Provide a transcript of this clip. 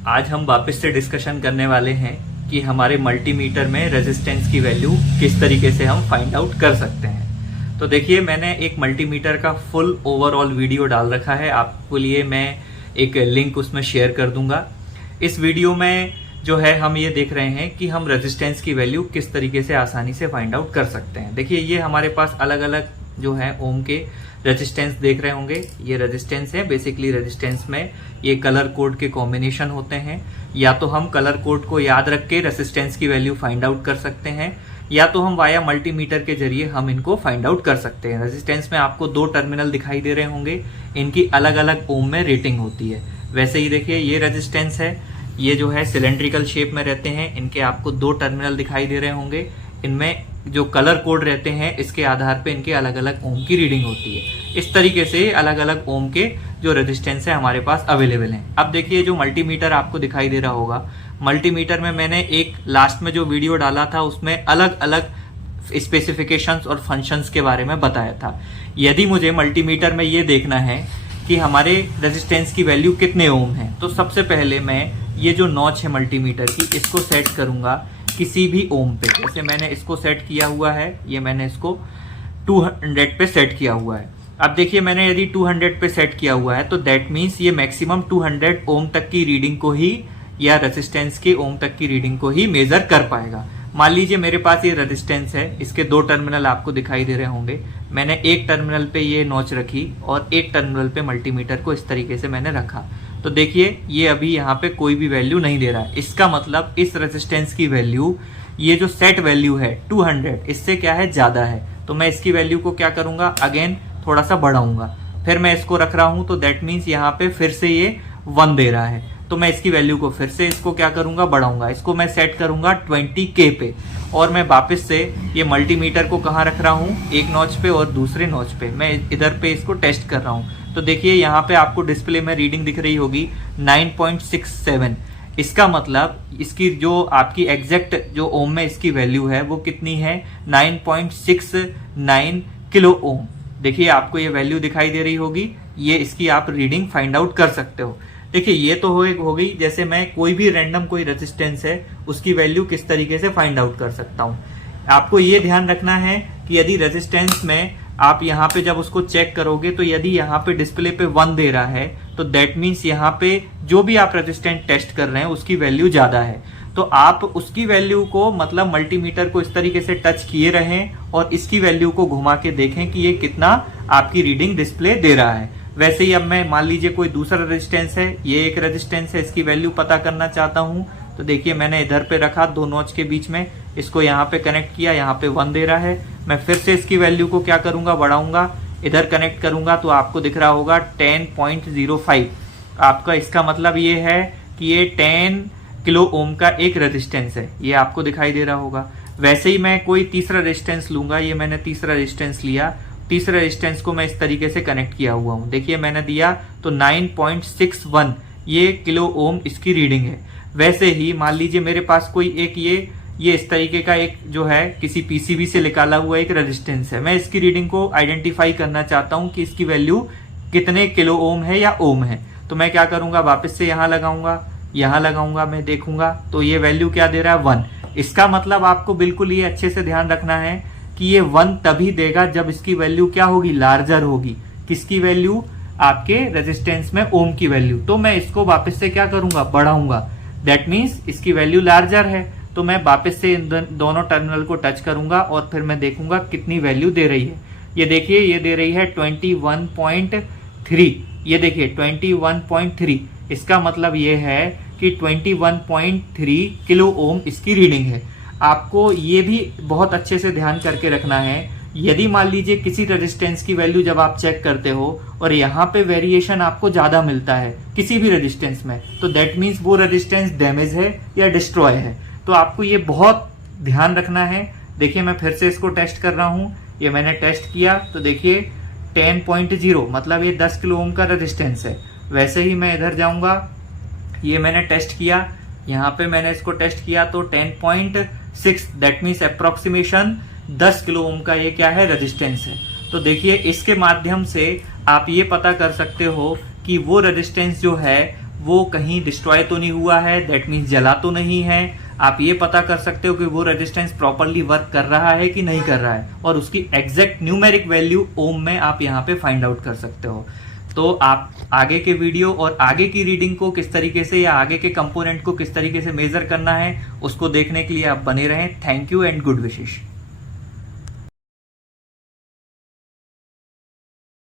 आज हम वापस से डिस्कशन करने वाले हैं कि हमारे मल्टीमीटर में रेजिस्टेंस की वैल्यू किस तरीके से हम फाइंड आउट कर सकते हैं। तो देखिए, मैंने एक मल्टीमीटर का फुल ओवरऑल वीडियो डाल रखा है, आपके लिए मैं एक लिंक उसमें शेयर कर दूंगा। इस वीडियो में जो है हम ये देख रहे हैं कि हम रेजिस्टेंस की वैल्यू किस तरीके से आसानी से फाइंड आउट कर सकते हैं। देखिए, ये हमारे पास अलग अलग जो है ओम के रेजिस्टेंस देख रहे होंगे। ये रेजिस्टेंस है। बेसिकली रेजिस्टेंस में ये कलर कोड के कॉम्बिनेशन होते हैं। या तो हम कलर कोड को याद रख के रेजिस्टेंस की वैल्यू फाइंड आउट कर सकते हैं, या तो हम वाया मल्टीमीटर के जरिए हम इनको फाइंड आउट कर सकते हैं। रेजिस्टेंस में आपको दो टर्मिनल दिखाई दे रहे होंगे, इनकी अलग अलग ओम में रेटिंग होती है। वैसे ही देखिए, ये रेजिस्टेंस है, ये जो है सिलेंड्रिकल शेप में रहते हैं, इनके आपको दो टर्मिनल दिखाई दे रहे होंगे। इनमें जो कलर कोड रहते हैं, इसके आधार पे इनके अलग अलग ओम की रीडिंग होती है। इस तरीके से अलग अलग ओम के जो रेजिस्टेंस है हमारे पास अवेलेबल हैं। अब देखिए, जो मल्टीमीटर आपको दिखाई दे रहा होगा, मल्टीमीटर में मैंने एक लास्ट में जो वीडियो डाला था उसमें अलग अलग स्पेसिफिकेशंस और फंक्शंस के बारे में बताया था। यदि मुझे मल्टीमीटर में ये देखना है कि हमारे रेजिस्टेंस की वैल्यू कितने ओम है, तो सबसे पहले मैं ये जो नॉच है मल्टीमीटर की, इसको सेट करूंगा किसी भी ओम पे। जैसे मैंने इसको सेट किया हुआ है, ये मैंने इसको 200 पे सेट किया हुआ है। अब देखिए, मैंने यदि 200 पे सेट किया हुआ है तो दैट मीन्स ये मैक्सिमम 200 ओम तक की रीडिंग को ही, या रेजिस्टेंस के ओम तक की रीडिंग को ही मेजर कर पाएगा। मान लीजिए मेरे पास ये रेजिस्टेंस है, इसके दो टर्मिनल आपको दिखाई दे रहे होंगे। मैंने एक टर्मिनल पे ये नॉच रखी और एक टर्मिनल पे मल्टीमीटर को इस तरीके से मैंने रखा। तो देखिए, ये अभी यहाँ पे कोई भी वैल्यू नहीं दे रहा है। इसका मतलब इस रेजिस्टेंस की वैल्यू, ये जो सेट वैल्यू है 200, इससे क्या है, ज्यादा है। तो मैं इसकी वैल्यू को क्या करूंगा, अगेन थोड़ा सा बढ़ाऊंगा। फिर मैं इसको रख रहा हूं तो दैट मीन्स यहाँ पे फिर से ये 1 दे रहा है, तो मैं इसकी वैल्यू को फिर से इसको क्या करूंगा, बढ़ाऊंगा। इसको मैं सेट करूंगा 20K पे, और मैं वापस से ये मल्टीमीटर को कहाँ रख रहा हूँ, एक नॉच पे और दूसरे नॉच पे। मैं इधर पे इसको टेस्ट कर रहा हूँ। तो देखिए, यहाँ पे आपको डिस्प्ले में रीडिंग दिख रही होगी 9.67। इसका मतलब इसकी जो आपकी एग्जैक्ट जो ओम में इसकी वैल्यू है वो कितनी है, 9.69 किलो ओम। देखिए, आपको ये वैल्यू दिखाई दे रही होगी, ये इसकी आप रीडिंग फाइंड आउट कर सकते हो। देखिए, ये तो हो गई, जैसे मैं कोई भी रैंडम कोई रेजिस्टेंस है उसकी वैल्यू किस तरीके से फाइंड आउट कर सकता हूँ। आपको ये ध्यान रखना है कि यदि रेजिस्टेंस में आप यहाँ पे जब उसको चेक करोगे तो यदि यहाँ पे डिस्प्ले पे 1 दे रहा है तो दैट मीन्स यहाँ पे जो भी आप रेजिस्टेंस टेस्ट कर रहे हैं उसकी वैल्यू ज्यादा है। तो आप उसकी वैल्यू को, मतलब मल्टीमीटर को इस तरीके से टच किए रहें और इसकी वैल्यू को घुमा के देखें कि ये कितना आपकी रीडिंग डिस्प्ले दे रहा है। वैसे ही अब मैं मान लीजिए कोई दूसरा रेजिस्टेंस है, ये एक रेजिस्टेंस है, इसकी वैल्यू पता करना चाहता हूं। तो देखिए, मैंने इधर पे रखा, दो नॉच के बीच में, इसको यहाँ पे कनेक्ट किया, यहाँ पे 1 दे रहा है। मैं फिर से इसकी वैल्यू को क्या करूंगा, बढ़ाऊंगा, इधर कनेक्ट करूंगा तो आपको दिख रहा होगा 10.05। आपका इसका मतलब ये है कि ये 10 किलो ओम का एक रेजिस्टेंस है, ये आपको दिखाई दे रहा होगा। वैसे ही मैं कोई तीसरा रेजिस्टेंस लूंगा, ये मैंने तीसरा रेजिस्टेंस लिया, तीसरे रेजिस्टेंस को मैं इस तरीके से कनेक्ट किया हुआ हूं। देखिए, मैंने दिया तो 9.61 ये किलो ओम इसकी रीडिंग है। वैसे ही मान लीजिए मेरे पास कोई एक ये इस तरीके का एक जो है किसी पीसीबी से निकाला हुआ एक रेजिस्टेंस है। मैं इसकी रीडिंग को आइडेंटिफाई करना चाहता हूं कि इसकी वैल्यू कितने किलो ओम है या ओम है। तो मैं क्या करूंगा, वापस से यहां लगाऊंगा, मैं देखूंगा तो ये वैल्यू क्या दे रहा है, 1। इसका मतलब आपको बिल्कुल ये अच्छे से ध्यान रखना है कि ये 1 तभी देगा जब इसकी वैल्यू क्या होगी, लार्जर होगी। किसकी वैल्यू, आपके रेजिस्टेंस में ओम की वैल्यू। तो मैं इसको वापस से क्या करूंगा, बढ़ाऊंगा। दैट मीन्स इसकी वैल्यू लार्जर है, तो मैं वापस से इन दोनों टर्मिनल को टच करूंगा और फिर मैं देखूंगा कितनी वैल्यू दे रही है। ये देखिए, ये दे रही है 21.3। ये देखिए 21.3। इसका मतलब ये है कि 21.3 किलो ओम इसकी रीडिंग है। आपको ये भी बहुत अच्छे से ध्यान करके रखना है, यदि मान लीजिए किसी रेजिस्टेंस की वैल्यू जब आप चेक करते हो और यहाँ पे वेरिएशन आपको ज्यादा मिलता है किसी भी रेजिस्टेंस में, तो दैट मीन्स वो रेजिस्टेंस डैमेज है या डिस्ट्रॉय है। तो आपको ये बहुत ध्यान रखना है। देखिए, मैं फिर से इसको टेस्ट कर रहा हूँ, ये मैंने टेस्ट किया तो देखिए 10.0, मतलब ये 10 किलो ओम का रेजिस्टेंस है। वैसे ही मैं इधर जाऊंगा, ये मैंने टेस्ट किया, यहाँ पे मैंने इसको टेस्ट किया तो 10.6, that means approximation 10 kilo ohm का ये क्या है, रेजिस्टेंस है। तो देखिए, इसके माध्यम से आप ये पता कर सकते हो कि वो रेजिस्टेंस जो है वो कहीं डिस्ट्रॉय तो नहीं हुआ है, दैट मीन्स जला तो नहीं है। आप ये पता कर सकते हो कि वो रेजिस्टेंस प्रॉपरली वर्क कर रहा है कि नहीं कर रहा है, और उसकी एग्जैक्ट न्यूमेरिक वैल्यू ओम में आप यहाँ पे फाइंड आउट कर सकते हो। तो आप आगे के वीडियो और आगे की रीडिंग को किस तरीके से या आगे के कंपोनेंट को किस तरीके से मेजर करना है उसको देखने के लिए आप बने रहें। Thank you and good wishes.